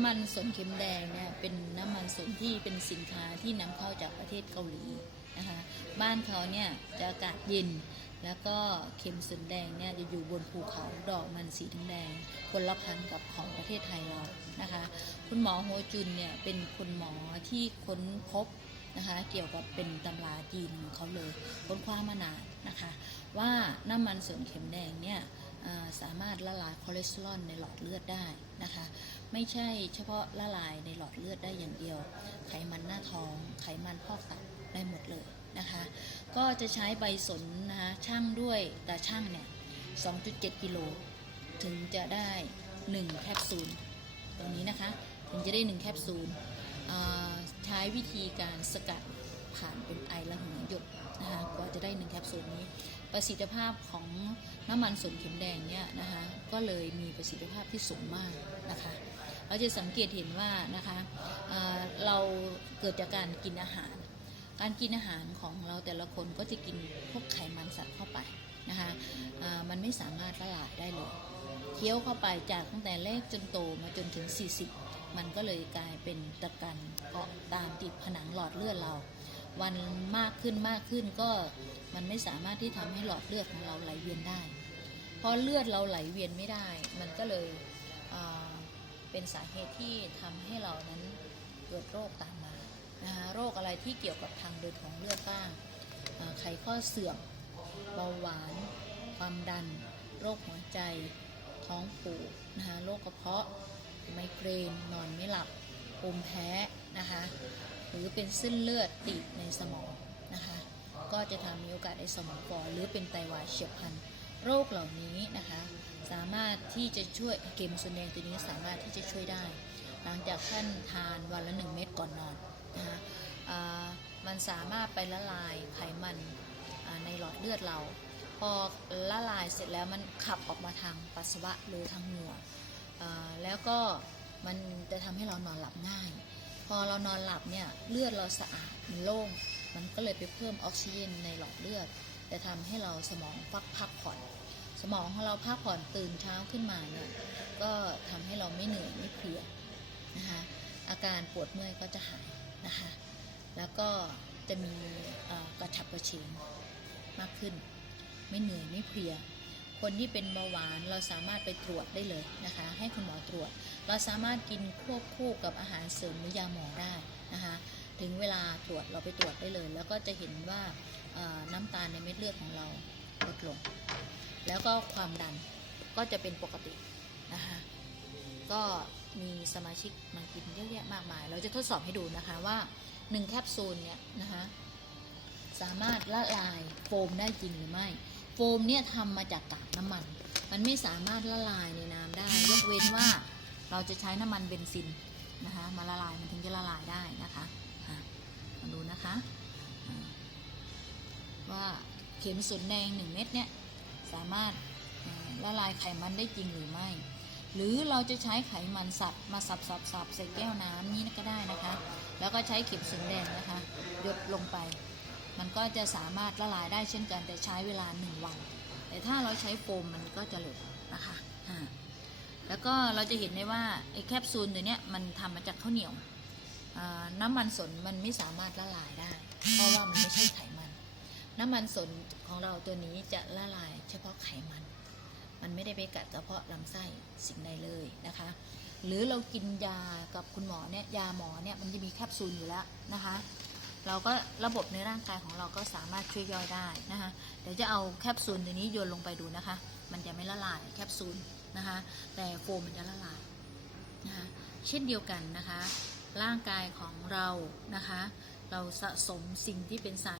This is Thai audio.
ำมันสนเข็มแดงเนี่ยเป็นน้ำมันสนที่เป็นสินค้าที่นำเข้าจากประเทศเกาหลีนะคะบ้านเขาเนี่ยจะอากาศเย็น แล้วก็เข็มสนแดงเนี่ยจะอยู่บนภูเขาดอกมันสีแดงคนละพันกับของประเทศไทยเรานะคะคุณหมอโฮจุนเนี่ยเป็นคุณหมอที่ค้นพบนะคะเกี่ยวกับเป็นตำราจีนของเขาเลยค้นคว้ามานานนะคะว่าน้ำมันสริมเข็มแดงเนี่ย สามารถละลายคอเลสเตอรอลในหลอดเลือดได้นะคะ ไม่ใช่เฉพาะละลายในหลอดเลือดได้อย่างเดียว ไขมันหน้าท้อง ไขมันพอกตับได้หมดเลยนะคะ ก็จะใช้ใบสนนะคะช่างด้วยแตาช่างเนี่ย 2.7 กิโลถึงจะได้ 1 แคปซูลตรงนี้นะคะ ถึงจะได้ 1 แคปซูลใช้วิธีการสกัดผ่านเป็นไอระเหยหยด นะคะกว่าจะได้1แคปซูลนี้ ประสิทธิภาพของน้ำมันสนเข็มแดงเนี่ยนะคะก็เลยมีประสิทธิภาพที่สูงมากนะคะเราจะสังเกตเห็นว่านะคะเเราเกิดจากการกินอาหาร การกินอาหารของเราแต่ละคนก็จะกินพวกไขมันสัตว์เข้าไปนะคะมันไม่สามารถละลายได้เลยเคี้ยวเข้าไปจากตั้งแต่เล็กจนโตมาจนถึง 40 มันก็เลยกลายเป็นตะกันเกาะตามติดผนังหลอดเลือดเรา วันมากขึ้นมากขึ้นก็มันไม่สามารถที่ทำให้หลอดเลือดของเราไหลเวียนได้พอเลือดเราไหลเวียนไม่ได้ มันก็เลยเป็นสาเหตุที่ทำให้เรานั้นเกิดโรคตามมานะคะโรคอะไรที่เกี่ยวกับทางเดินของเลือดบ้างไขข้อเสื่อมเบาหวาน ความดัน โรคหัวใจ ท้องผูกนะคะโรคกระเพาะ ไมเกรน นอนไม่หลับภูมิแพ้นะคะ หรือเป็นเส้นเลือดตีบในสมองนะคะ ก็จะทำมีโอกาสในสมองฝ่อหรือเป็นไตวายเฉียบพลันโรคเหล่านี้นะคะ สามารถที่จะช่วยเกมโซนแดงตัวนี้สามารถที่จะช่วยได้ หลังจากท่านทานวันละหนึ่งเม็ดก่อนนอนนะคะมันสามารถไปละลายไขมันในหลอดเลือดเรา พอละลายเสร็จแล้วมันขับออกมาทางปัสสาวะหรือทางเหงื่อแล้วก็มันจะทำให้เรานอนหลับง่าย พอเรานอนหลับเนี่ยเลือดเราสะอาดมันโล่ง มันก็เลยไปเพิ่มออกซิเจนในหลอดเลือด จะทำให้เราสมองพักพักผ่อน สมองของเราพักผ่อนตื่นเช้าขึ้นมาเนี่ยก็ทำให้เราไม่เหนื่อยไม่เพลียนะคะอาการปวดเมื่อยก็จะหายนะคะแล้วก็จะมีกระฉับกระเฉงมากขึ้น ไม่เหนื่อยไม่เพลีย คนที่เป็นเบาหวานเราสามารถไปตรวจได้เลยนะคะ ให้คุณหมอตรวจ เราสามารถกินควบคู่กับอาหารเสริมหรือยาหมอได้นะคะ ถึงเวลาตรวจเราไปตรวจได้เลย แล้วก็จะเห็นว่าน้ำตาลในเม็ดเลือดของเราลดลง แล้วก็ความดันก็จะเป็นปกตินะคะ ก็มีสมาชิกมากินเยอะแยะมากมาย เราจะทดสอบให้ดูนะคะว่า 1 แคปซูลเนี่ยนะคะสามารถละลายโฟมได้จริงหรือไม่ ฟมเนี่ยทำมาจากกากน้ำมัน มันไม่สามารถละลายในน้ำได้ ยกเว้นว่าเราจะใช้น้ำมันเบนซินนะคะมาละลายมันถึงจะละลายได้นะคะมาดูนะคะว่าเข็มสนแดงหนึ่งเม็ดเนี่ยสามารถละลายไขมันได้จริงหรือไม่ หรือเราจะใช้ไขมันสัตว์มาสับสับสับใส่แก้วน้ำนี่ก็ได้นะคะ แล้วก็ใช้เข็มสนแดงนะคะหยดลงไป มันก็จะสามารถละลายได้เช่นกันแต่ใช้เวลาหนึ่งวัน แต่ถ้าเราใช้โฟมมันก็จะเร็วนะคะแล้วก็เราจะเห็นได้ว่าไอ้แคปซูลตัวเนี้ยมันทำมาจากข้าวเหนียวน้ำมันสนมันไม่สามารถละลายได้ เพราะว่ามันไม่ใช่ไขมัน น้ำมันสนของเราตัวนี้จะละลายเฉพาะไขมัน มันไม่ได้ไปกัดกระเพาะลำไส้สิ่งใดเลยนะคะ หรือเรากินยากับคุณหมอเนี่ยยาหมอเนี่ยมันจะมีแคปซูลอยู่แล้วนะคะ เราก็ระบบในร่างกายของเราก็สามารถช่วยย่อยได้นะคะเดี๋ยวจะเอาแคปซูลตัวนี้โยนลงไปดูนะคะ มันจะไม่ละลายแคปซูลนะคะ แต่โฟมมันจะละลายนะคะเช่นเดียวกันนะคะ ร่างกายของเรานะคะ เราสะสมสิ่งที่เป็นสาร